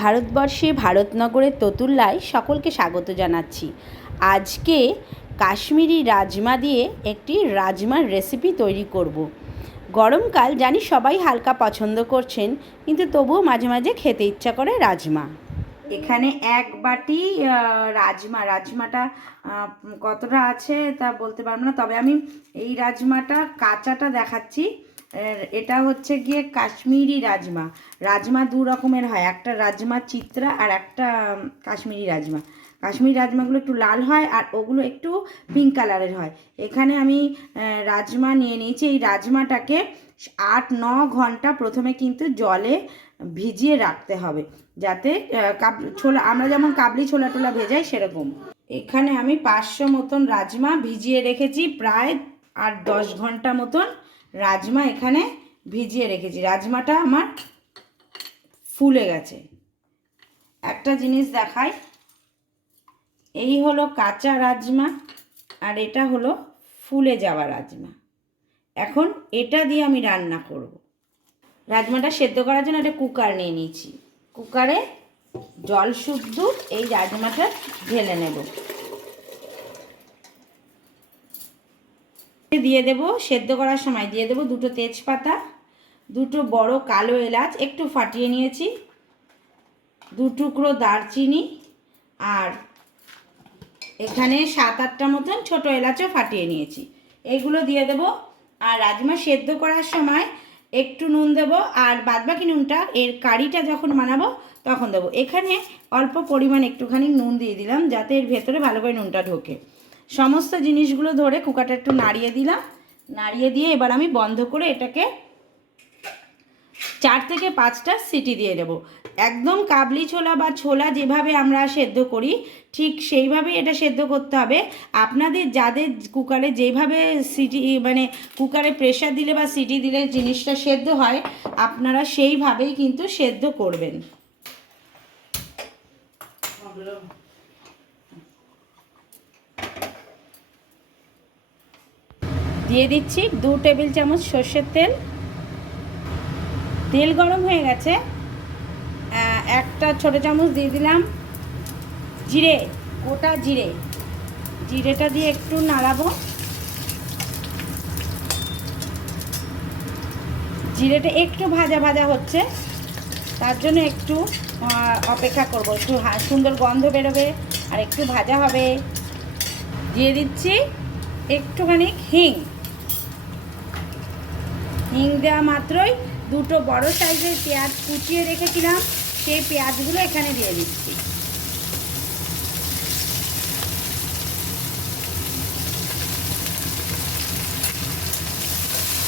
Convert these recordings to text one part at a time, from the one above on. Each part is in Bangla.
ভারতবর্ষে ভারতনগরের ততুল্লায় সকলকে স্বাগত জানাচ্ছি। আজকে কাশ্মীরি রাজমা দিয়ে একটি রাজমার রেসিপি তৈরি করব। গরমকাল জানি সবাই হালকা পছন্দ করছেন, কিন্তু তবুও মাঝে মাঝে খেতে ইচ্ছা করে রাজমা। এখানে এক বাটি রাজমাটা কতটা আছে তা বলতে পারবো না, তবে আমি এই রাজমাটা কাঁচাটা দেখাচ্ছি। এটা হচ্ছে গিয়ে কাশ্মীরি রাজমা। রাজমা দু রকমের হয়, একটা রাজমা চিত্রা আর একটা কাশ্মীরি রাজমা। কাশ্মীরি রাজমাগুলো একটু লাল হয় আর ওগুলো একটু পিঙ্ক কালারের হয়। এখানে আমি রাজমা নিয়ে নিয়েছি। এই রাজমাটাকে 8-9 ঘন্টা প্রথমে কিন্তু জলে ভিজিয়ে রাখতে হবে, যাতে ছোলা আমরা যেমন কাবলি ছোলা টোলা ভেজাই সেরকম। এখানে আমি 500 মতন রাজমা ভিজিয়ে রেখেছি, প্রায় 8-10 ঘন্টা মতন রাজমা এখানে ভিজিয়ে রেখেছি। রাজমাটা আমার ফুলে গেছে। একটা জিনিস দেখাই, এই হলো কাঁচা রাজমা আর এটা হলো ফুলে যাওয়া রাজমা। এখন এটা দিয়ে আমি রান্না করব। রাজমাটা সেদ্ধ করার জন্য একটা কুকার নিয়ে নিয়েছি। কুকারে জল শুদ্ধ এই রাজমাটা ঢেলে নেব। দিয়ে দেব, সেদ্ধ করার সময় দিয়ে দেব 2টো তেজপাতা, 2টো বড় কালো এলাচ একটু ফাটিয়ে নিয়েছি, 2 টুকরো দারচিনি, আর এখানে 7-8টা মতন ছোটো এলাচও ফাটিয়ে নিয়েছি। এগুলো দিয়ে দেব। আর রাজমা সেদ্ধ করার সময় একটু নুন দেবো, আর বাদবাকি নুনটা এর কারিটা যখন বানাবো তখন দেবো। এখানে অল্প পরিমাণ একটুখানি নুন দিয়ে দিলাম, যাতে এর ভেতরে ভালো করে নুনটা ঢোকে। সমস্ত জিনিসগুলো ধরে কুকারটা একটু নাড়িয়ে দিলাম। নাড়িয়ে দিয়ে এবার আমি বন্ধ করে এটাকে 4 থেকে 5টা সিটি দিয়ে দেবো। একদম কাবলি ছোলা বা ছোলা যেভাবে আমরা সেদ্ধ করি ঠিক সেইভাবেই এটা সেদ্ধ করতে হবে। আপনাদের যাদের কুকারে যেভাবে সিটি মানে কুকারে প্রেশার দিলে বা সিটি দিলে জিনিসটা সেদ্ধ হয়, আপনারা সেইভাবেই কিন্তু সেদ্ধ করবেন। দিয়ে দিচ্ছি 2 টেবিল চামচ সর্ষের তেল। তেল গরম হয়ে গেছে, একটা ছোটো চামচ দিয়ে দিলাম জিরে, গোটা জিরে। জিরেটা দিয়ে একটু নাড়াবো। জিরেটা একটু ভাজা ভাজা হচ্ছে, তার জন্য একটু অপেক্ষা করব, একটু সুন্দর গন্ধ বেরোবে আর একটু ভাজা হবে। দিয়ে দিচ্ছি একটুখানি হিং। হিং দেওয়া মাত্রই 2টো বড় সাইজের পেঁয়াজ কুচিয়ে রেখেছিলাম, সেই পেঁয়াজগুলো এখানে দিয়ে দিচ্ছি।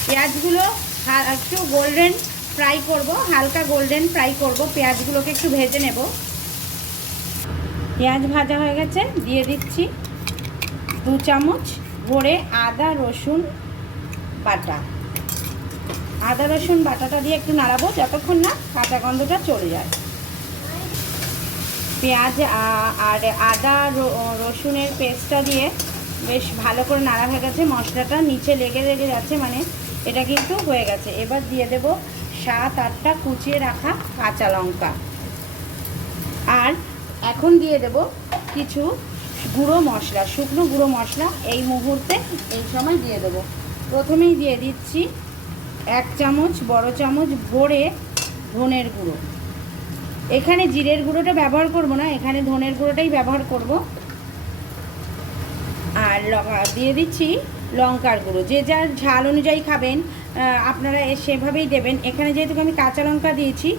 পেঁয়াজগুলো একটু গোল্ডেন ফ্রাই করব, হালকা গোল্ডেন ফ্রাই করব। পেঁয়াজগুলোকে একটু ভেজে নেব। পেঁয়াজ ভাজা হয়ে গেছে, দিয়ে দিচ্ছি 2 চামচ ভরে আদা রসুন বাটা। আদা রসুন বাটাটা দিয়ে একটু নাড়াবো যতক্ষণ না কাঁচা গন্ধটা চলে যায়। পেঁয়াজ আর আদা রসুনের পেস্টটা দিয়ে বেশ ভালো করে নাড়া হয়ে গেছে। মশলাটা নিচে লেগে যাচ্ছে, মানে এটা কিন্তু হয়ে গেছে। এবার দিয়ে দেব 7-8টা কুচিয়ে রাখা কাঁচা লঙ্কা। আর এখন দিয়ে দেব কিছু গুঁড়ো মশলা, শুকনো গুঁড়ো মশলা এই মুহূর্তে এই সময় দিয়ে দেব। প্রথমেই দিয়ে দিচ্ছি 1 চামচ বড় চামচ ভরে ধনের গুঁড়ো। এখানে জিরের গুঁড়োটা ব্যবহার করব না, এখানে ধনের গুঁড়োটাই ব্যবহার করব। আর দিয়ে দিচ্ছি লঙ্কার গুঁড়ো। যে যার ঝাল অনুযায়ী খাবেন আপনারা সেভাবেই দেবেন। এখানে যেহেতু আমি কাঁচা লঙ্কা দিয়েছি,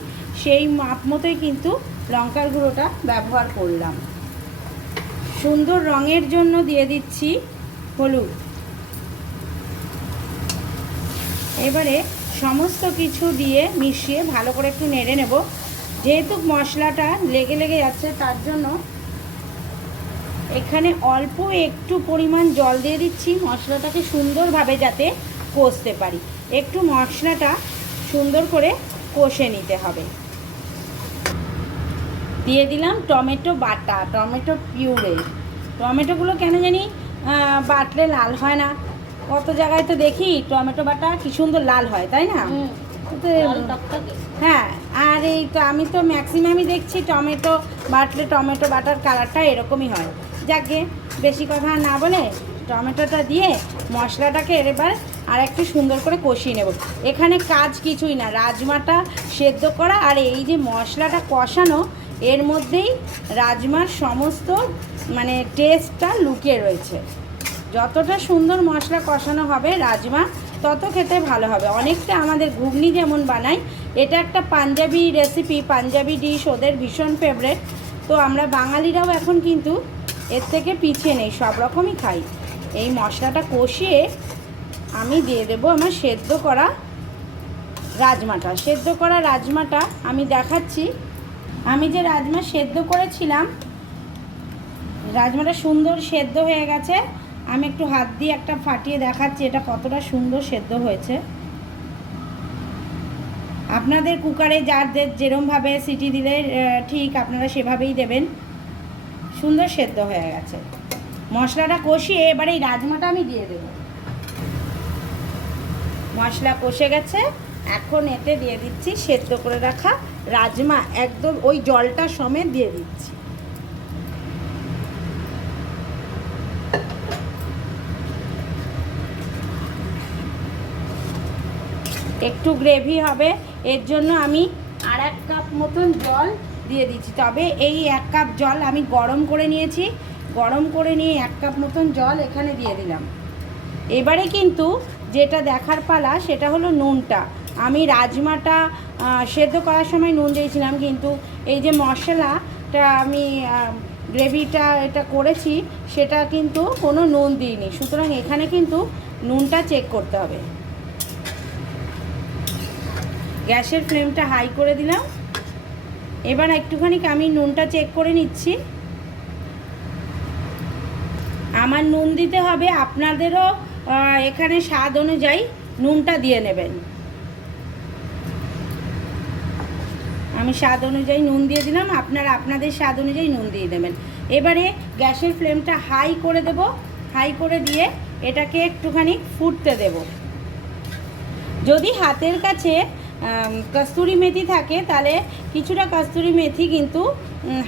সেই মাপ মতোই কিন্তু লঙ্কার গুঁড়োটা ব্যবহার করলাম। সুন্দর রঙের জন্য দিয়ে দিচ্ছি হলুদ। এবারে সমস্ত কিছু দিয়ে মিশিয়ে ভালো করে একটু নেড়ে নেব। যেহেতু মশলাটা লেগে যাচ্ছে, তার জন্য এখানে অল্প একটু পরিমাণ জল দিয়ে দিচ্ছি, মশলাটাকে সুন্দরভাবে যাতে কষতে পারি। একটু মশলাটা সুন্দর করে কষে নিতে হবে। দিয়ে দিলাম টমেটো বাটা, টমেটো পিউরে। টমেটোগুলো কেন জানি বাটলে লাল হয় না, কত জায়গায় তো দেখি টমেটো বাটা কি সুন্দর লাল হয়, তাই না? হ্যাঁ, আর এই তো আমি তো ম্যাক্সিমামই দেখছি টমেটো বাটলে টমেটো বাটার কালারটা এরকমই হয়। যাকে বেশি কথা না বলে টমেটোটা দিয়ে মশলাটাকে এবার আর একটু সুন্দর করে কষিয়ে নেব। এখানে কাজ কিছুই না, রাজমাটা সেদ্ধ করা আর এই যে মশলাটা কষানো, এর মধ্যেই রাজমার সমস্ত মানে টেস্টটা লুকিয়ে রয়েছে। যতটা সুন্দর মশলা কষানো হবে রাজমা, তত খেতে ভালো হবে। অনেকটা আমাদের ঘুগনি যেমন বানাই, এটা একটা পাঞ্জাবি রেসিপি, পাঞ্জাবি ডিশ, ওদের ভীষণ ফেভারেট। তো আমরা বাঙালিরাও এখন কিন্তু এর থেকে পিছিয়ে নেই, সব রকমই খাই। এই মশলাটা কষিয়ে আমি দিয়ে দেবো আমার সেদ্ধ করা রাজমাটা আমি দেখাচ্ছি। আমি যে রাজমা সেদ্ধ করেছিলাম, রাজমাটা সুন্দর সেদ্ধ হয়ে গেছে। আমি একটু হাত দিয়ে একটা ফাটিয়ে দেখাচ্ছি এটা কতটা সুন্দর সেদ্ধ হয়েছে। আপনাদের কুকারে যাদের যেরমভাবে সিটি দিলে ঠিক আপনারা সেভাবেই দেবেন। সুন্দর সেদ্ধ হয়ে গেছে। মশলাটা কষিয়ে এবারে এই রাজমাটা আমি দিয়ে দেব। মশলা কষে গেছে, এখন এতে দিয়ে দিচ্ছি সেদ্ধ করে রাখা রাজমা, একদম ওই জলটা সমেত দিয়ে দিচ্ছি। একটু গ্রেভি হবে, এর জন্য আমি আর 1 কাপ মতন জল দিয়ে দিচ্ছি। তবে এই 1 কাপ জল আমি গরম করে নিয়েছি, গরম করে নিয়ে 1 কাপ মতন জল এখানে দিয়ে দিলাম। এবারে কিন্তু যেটা দেখার পালা সেটা হলো নুনটা। আমি রাজমাটা সেদ্ধ করার সময় নুন দিয়েছিলাম, কিন্তু এই যে মশলাটা আমি গ্রেভিটা এটা করেছি সেটা কিন্তু কোনো নুন দিইনি, সুতরাং এখানে কিন্তু নুনটা চেক করতে হবে। গ্যাসের ফ্লেমটা হাই করে দিলাম। এবার একটুখানি আমি নুনটা চেক করে নিচ্ছি। আমার নুন দিতে হবে, আপনাদেরও এখানে স্বাদ অনুযায়ী নুনটা দিয়ে নেবেন। আমি স্বাদ অনুযায়ী নুন দিয়ে দিলাম, আপনারা আপনাদের স্বাদ অনুযায়ী নুন দিয়ে দেবেন। এবারে গ্যাসের ফ্লেমটা হাই করে দেব, হাই করে দিয়ে এটাকে একটুখানি ফুটতে দেব। যদি হাতের কাছে কস্তুরি মেথি থাকে তাহলে কিছুটা কস্তুরি মেথি কিন্তু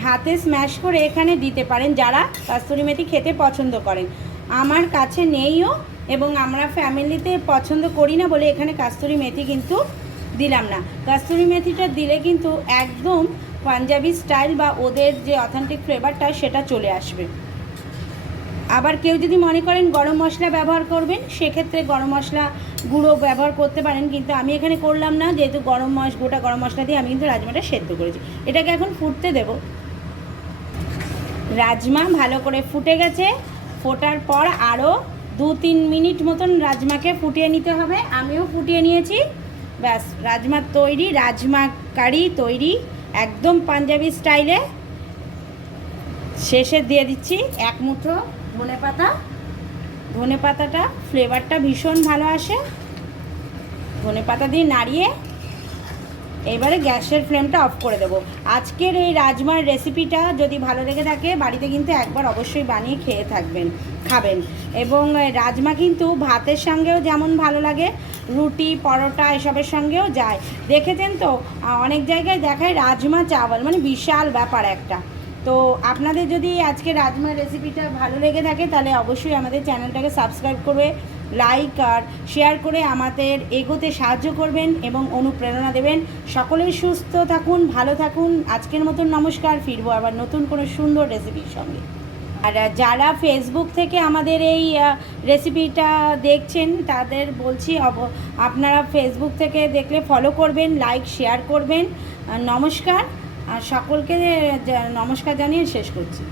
হাতে স্ম্যাশ করে এখানে দিতে পারেন, যারা কস্তুরি মেথি খেতে পছন্দ করেন। আমার কাছে নেইও এবং আমরা ফ্যামিলিতে পছন্দ করি না বলে এখানে কস্তুরি মেথি কিন্তু দিলাম না। কস্তুরি মেথিটা দিলে কিন্তু একদম পাঞ্জাবি স্টাইল বা ওদের যে অথেন্টিক ফ্লেভারটা সেটা চলে আসবে। আবার কেউ যদি মনে করেন গরম মশলা ব্যবহার করবেন, সেক্ষেত্রে গরম মশলা গুঁড়ো ব্যবহার করতে পারেন, কিন্তু আমি এখানে করলাম না, যেহেতু গোটা গরম মশলা দিয়ে আমি কিন্তু রাজমাটা সেদ্ধ করেছি। এটাকে এখন ফুটতে দেব। রাজমা ভালো করে ফুটে গেছে, ফোটার পর আরও 2-3 মিনিট মতন রাজমাকে ফুটিয়ে নিতে হবে। আমিও ফুটিয়ে নিয়েছি। ব্যাস, রাজমা তৈরি, রাজমা কারি তৈরি একদম পাঞ্জাবি স্টাইলে। শেষে দিয়ে দিচ্ছি 1 মুঠো ধনে পাতাটা ফ্লেভারটা ভীষণ ভালো আসে। ধনে পাতা দিয়ে নাড়িয়ে এবারে গ্যাসের ফ্লেমটা অফ করে দেব। আজকের এই রাজমার রেসিপিটা যদি ভালো লেগে থাকে বাড়িতে কিন্তু একবার অবশ্যই বানিয়ে খাবেন। এবং রাজমা কিন্তু ভাতের সঙ্গেও যেমন ভালো লাগে, রুটি পরোটা এসবের সঙ্গেও যায়। দেখেছেন তো অনেক জায়গায় দেখায় রাজমা চাওয়াল, মানে বিশাল ব্যাপার একটা। তো আপনাদের যদি আজকে রাজমার রেসিপিটা ভালো লেগে থাকে তাহলে অবশ্যই আমাদের চ্যানেলটাকে সাবস্ক্রাইব করবে, লাইক আর শেয়ার করে আমাদের এগোতে সাহায্য করবেন এবং অনুপ্রেরণা দেবেন। সকলেই সুস্থ থাকুন, ভালো থাকুন। আজকের মতন নমস্কার, ফিরবো আবার নতুন কোনো সুন্দর রেসিপির সঙ্গে। আর যারা ফেসবুক থেকে আমাদের এই রেসিপিটা দেখছেন তাদের বলছি আপনারা ফেসবুক থেকে দেখলে ফলো করবেন, লাইক শেয়ার করবেন। নমস্কার, আর সকলকে নমস্কার জানিয়ে শেষ করছি।